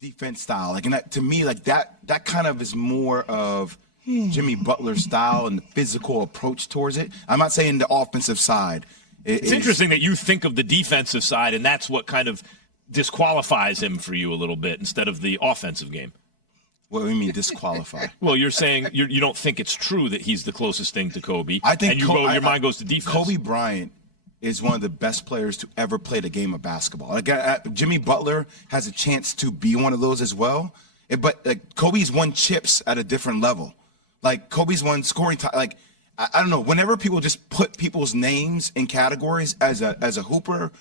defense style. Like, and that, to me, like that kind of is more of Jimmy Butler's style and the physical approach towards it. I'm not saying the offensive side. It's interesting that you think of the defensive side, and that's what kind of disqualifies him for you a little bit instead of the offensive game. What do you mean disqualify? Well, you're saying you don't think it's true that he's the closest thing to Kobe. I think and your mind goes to defense. Kobe Bryant is one of the best players to ever play the game of basketball. Like, Jimmy Butler has a chance to be one of those as well. But like, Kobe's won chips at a different level. Like, Kobe's won scoring time. Like, I don't know. Whenever people just put people's names in categories as a hooper,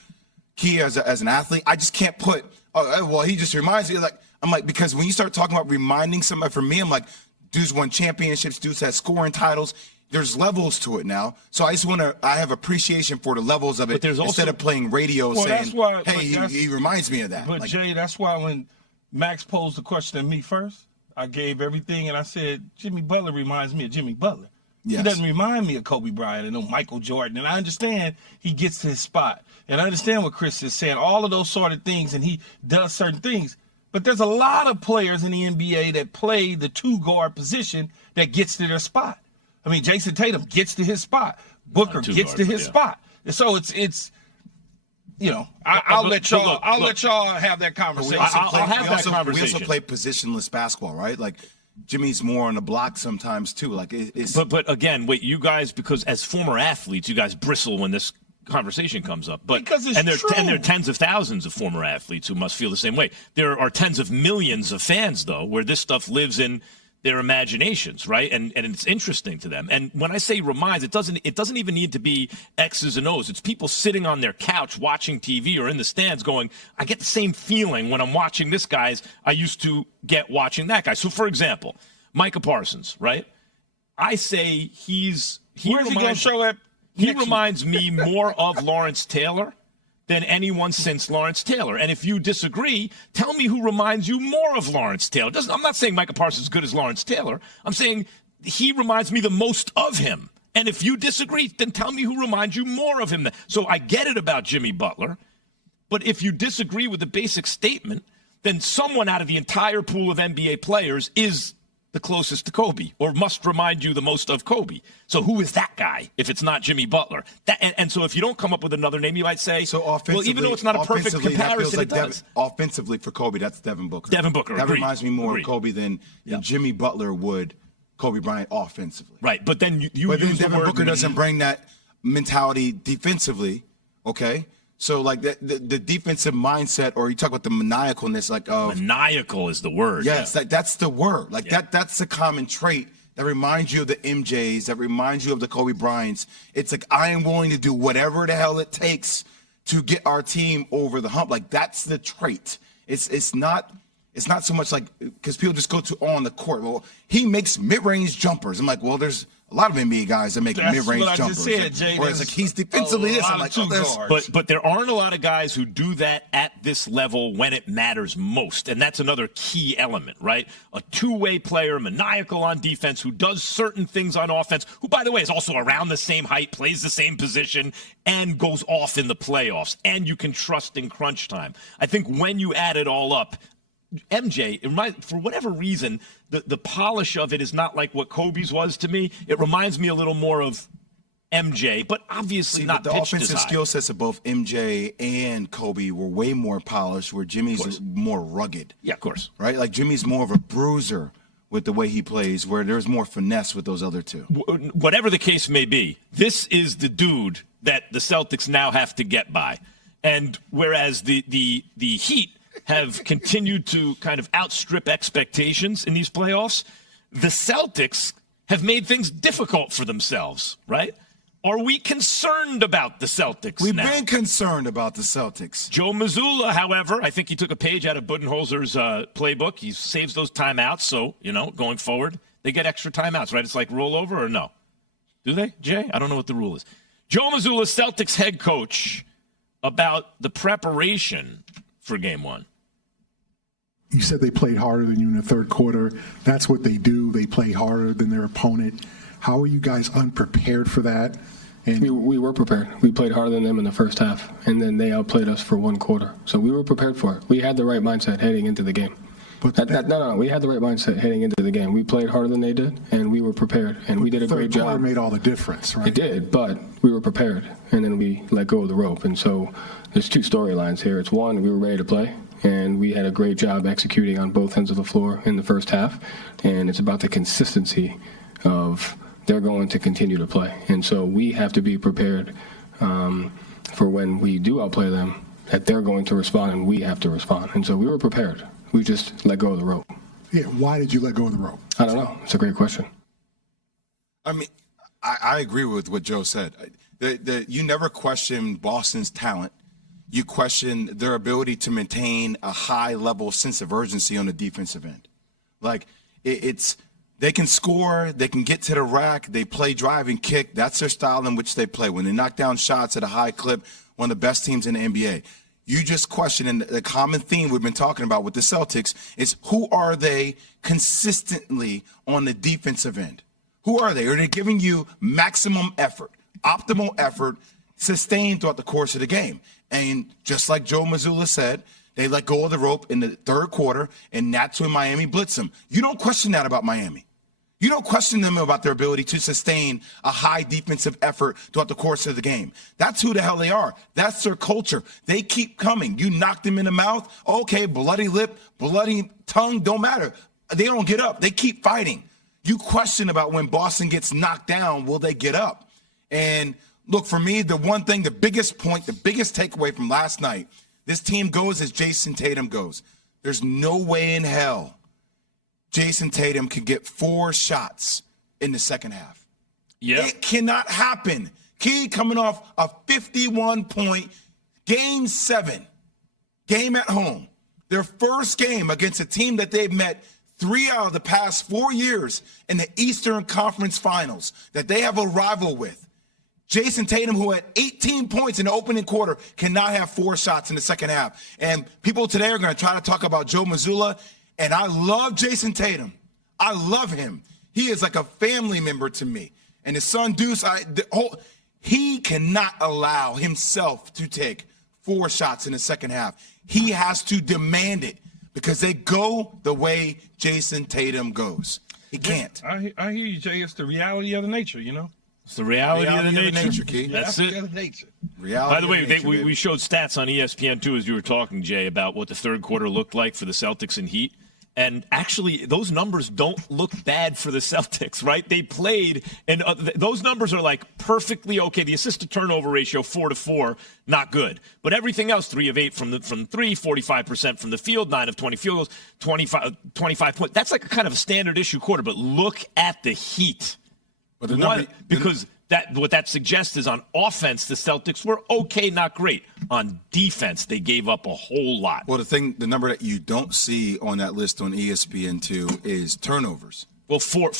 Key as an athlete, I just can't put. Oh, well, he just reminds me. Like, I'm like, because when you start talking about reminding somebody, for me, I'm like, dude's won championships, dude's has scoring titles. There's levels to it now. So I just I have appreciation for the levels of it instead of playing radio saying, hey, he reminds me of that. But, like, Jay, that's why when Max posed the question to me first, I gave everything, and I said, Jimmy Butler reminds me of Jimmy Butler. Yes. He doesn't remind me of Kobe Bryant and no Michael Jordan. And I understand he gets to his spot. And I understand what Chris is saying, all of those sort of things, and he does certain things. But there's a lot of players in the NBA that play the two-guard position that gets to their spot. I mean, Jason Tatum gets to his spot. Booker gets to his spot. So it's you know, I'll let y'all have that conversation. I'll have that conversation. We also play positionless basketball, right? Like, Jimmy's more on the block sometimes too. Like, it's. But again, wait, you guys, because as former athletes, you guys bristle when this conversation comes up. But because it's true. And there are tens of thousands of former athletes who must feel the same way. There are tens of millions of fans, though, where this stuff lives in their imaginations, right? And it's interesting to them. And when I say reminds, it doesn't even need to be X's and O's. It's people sitting on their couch watching TV or in the stands going, I get the same feeling when I'm watching this guy as I used to get watching that guy. So, for example, Micah Parsons, right? I say where's he going to show up? He reminds me more of Lawrence Taylor than anyone since Lawrence Taylor. And if you disagree, tell me who reminds you more of Lawrence Taylor. I'm not saying Micah Parsons is good as Lawrence Taylor. I'm saying he reminds me the most of him. And if you disagree, then tell me who reminds you more of him. So I get it about Jimmy Butler. But if you disagree with the basic statement, then someone out of the entire pool of NBA players is the closest to Kobe, or must remind you the most of Kobe. So who is that guy if it's not Jimmy Butler? And so if you don't come up with another name, you might say, well, even though it's not a perfect comparison, it does. Offensively for Kobe, that's Devin Booker. Devin Booker, that agreed. Reminds me more of Kobe than Jimmy Butler would Kobe Bryant offensively. Right, but then Devin Booker doesn't bring that mentality defensively, okay? So, like, the defensive mindset, or you talk about the maniacalness, like maniacal is the word. Yes, that's the word. Like, that's the common trait that reminds you of the MJs, that reminds you of the Kobe Bryants. It's like, I am willing to do whatever the hell it takes to get our team over the hump. Like, that's the trait. It's not so much like, because people just go to on the court. Well, he makes mid-range jumpers. I'm like, well, there's a lot of NBA guys that make mid-range jumpers. Whereas, like, he's defensively this. I'm like, but there aren't a lot of guys who do that at this level when it matters most. And that's another key element, right? A two-way player, maniacal on defense, who does certain things on offense, who, by the way, is also around the same height, plays the same position, and goes off in the playoffs. And you can trust in crunch time. I think when you add it all up, MJ, for whatever reason, the polish of it is not like what Kobe's was to me. It reminds me a little more of MJ, but obviously not the pitched offensive as high. skill sets of both MJ and Kobe were way more polished, where Jimmy's more rugged. Yeah, of course. Right? Like, Jimmy's more of a bruiser with the way he plays, where there's more finesse with those other two. Whatever the case may be, this is the dude that the Celtics now have to get by. And whereas the Heat have continued to kind of outstrip expectations in these playoffs, the Celtics have made things difficult for themselves, right? Are we concerned about the Celtics We've now? been concerned about the Celtics. Joe Mazzulla, however, I think he took a page out of Budenholzer's playbook. He saves those timeouts, so, going forward, they get extra timeouts, right? It's like rollover or no? Do they, Jay? I don't know what the rule is. Joe Mazzulla, Celtics head coach, about the preparation for Game 1. You said they played harder than you in the third quarter. That's what they do. They play harder than their opponent. How are you guys unprepared for that? And we were prepared. We played harder than them in the first half, and then they outplayed us for one quarter. So we were prepared for it. We had the right mindset heading into the game. But No. We had the right mindset heading into the game. We played harder than they did, and we were prepared, and we did a great third quarter job. made all the difference, right? It did, but we were prepared, and then we let go of the rope. And so there's two storylines here. It's one, we were ready to play, and we had a great job executing on both ends of the floor in the first half. And it's about the consistency of they're going to continue to play. And so we have to be prepared for when we do outplay them, that they're going to respond and we have to respond. And so we were prepared. We just let go of the rope. Yeah, why did you let go of the rope? I don't know. It's a great question. I mean, I agree with what Joe said. You never question Boston's talent. You question their ability to maintain a high-level sense of urgency on the defensive end. Like, they can score, they can get to the rack, they play drive and kick. That's their style in which they play. When they knock down shots at a high clip, one of the best teams in the NBA. You just question, and the common theme we've been talking about with the Celtics is who are they consistently on the defensive end? Who are they? Are they giving you maximum effort, optimal effort, sustained throughout the course of the game? And just like Joe Mazzulla said, they let go of the rope in the third quarter, and that's when Miami blitzed them. You don't question that about Miami. You don't question them about their ability to sustain a high defensive effort throughout the course of the game. That's who the hell they are. That's their culture. They keep coming. You knock them in the mouth, okay, bloody lip, bloody tongue, don't matter. They don't get up. They keep fighting. You question about when Boston gets knocked down, will they get up? And look, for me, the one thing, the biggest point, the biggest takeaway from last night, this team goes as Jason Tatum goes. There's no way in hell Jason Tatum could get 4 shots in the second half. Yeah. It cannot happen. Key coming off a 51-point Game 7 game at home. Their first game against a team that they've met 3 out of the past 4 years in the Eastern Conference Finals that they have a rival with. Jason Tatum, who had 18 points in the opening quarter, cannot have 4 shots in the second half. And people today are going to try to talk about Joe Mazzulla. And I love Jason Tatum. I love him. He is like a family member to me. And his son Deuce, he cannot allow himself to take 4 shots in the second half. He has to demand it because they go the way Jason Tatum goes. He can't. I hear you, Jay. It's the reality of the nature, you know? It's the reality of the nature. Key. That's Reality it. of the nature. Reality By the way, of nature, we baby. showed stats on ESPN, too, as you were talking, Jay, about what the third quarter looked like for the Celtics and Heat. And actually, those numbers don't look bad for the Celtics, right? They played, and those numbers are like perfectly okay. The assist-to-turnover ratio, 4-4, not good. But everything else, 3 of 8 from 3, 45% from the field, 9 of 20 field goals, 25 points. That's like a kind of a standard issue quarter. But look at the Heat. But the number, Because what that suggests is on offense, the Celtics were okay, not great. On defense, they gave up a whole lot. well, the number that you don't see on that list on ESPN2 is turnovers. Well, four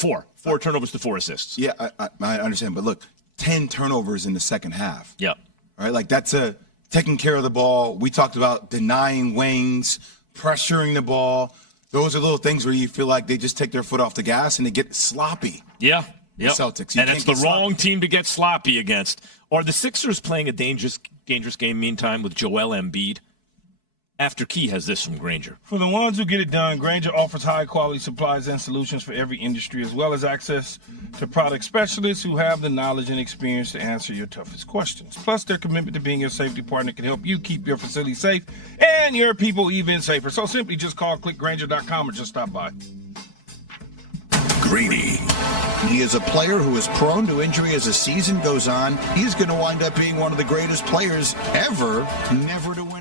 turnovers to 4 assists. Yeah, I understand. But look, 10 turnovers in the second half. Yep. All right, like that's taking care of the ball. We talked about denying wings, pressuring the ball. Those are little things where you feel like they just take their foot off the gas and they get sloppy. Yeah. Yep. Celtics. You And it's can't the get wrong sloppy. team to get sloppy against. Are the Sixers playing a dangerous game meantime with Joel Embiid? After Key has this from Granger. For the ones who get it done, Granger offers high-quality supplies and solutions for every industry, as well as access to product specialists who have the knowledge and experience to answer your toughest questions. Plus, their commitment to being your safety partner can help you keep your facility safe and your people even safer. So simply just call, click Granger.com, or just stop by. Greeny. He is a player who is prone to injury as the season goes on. He's going to wind up being one of the greatest players ever never to win.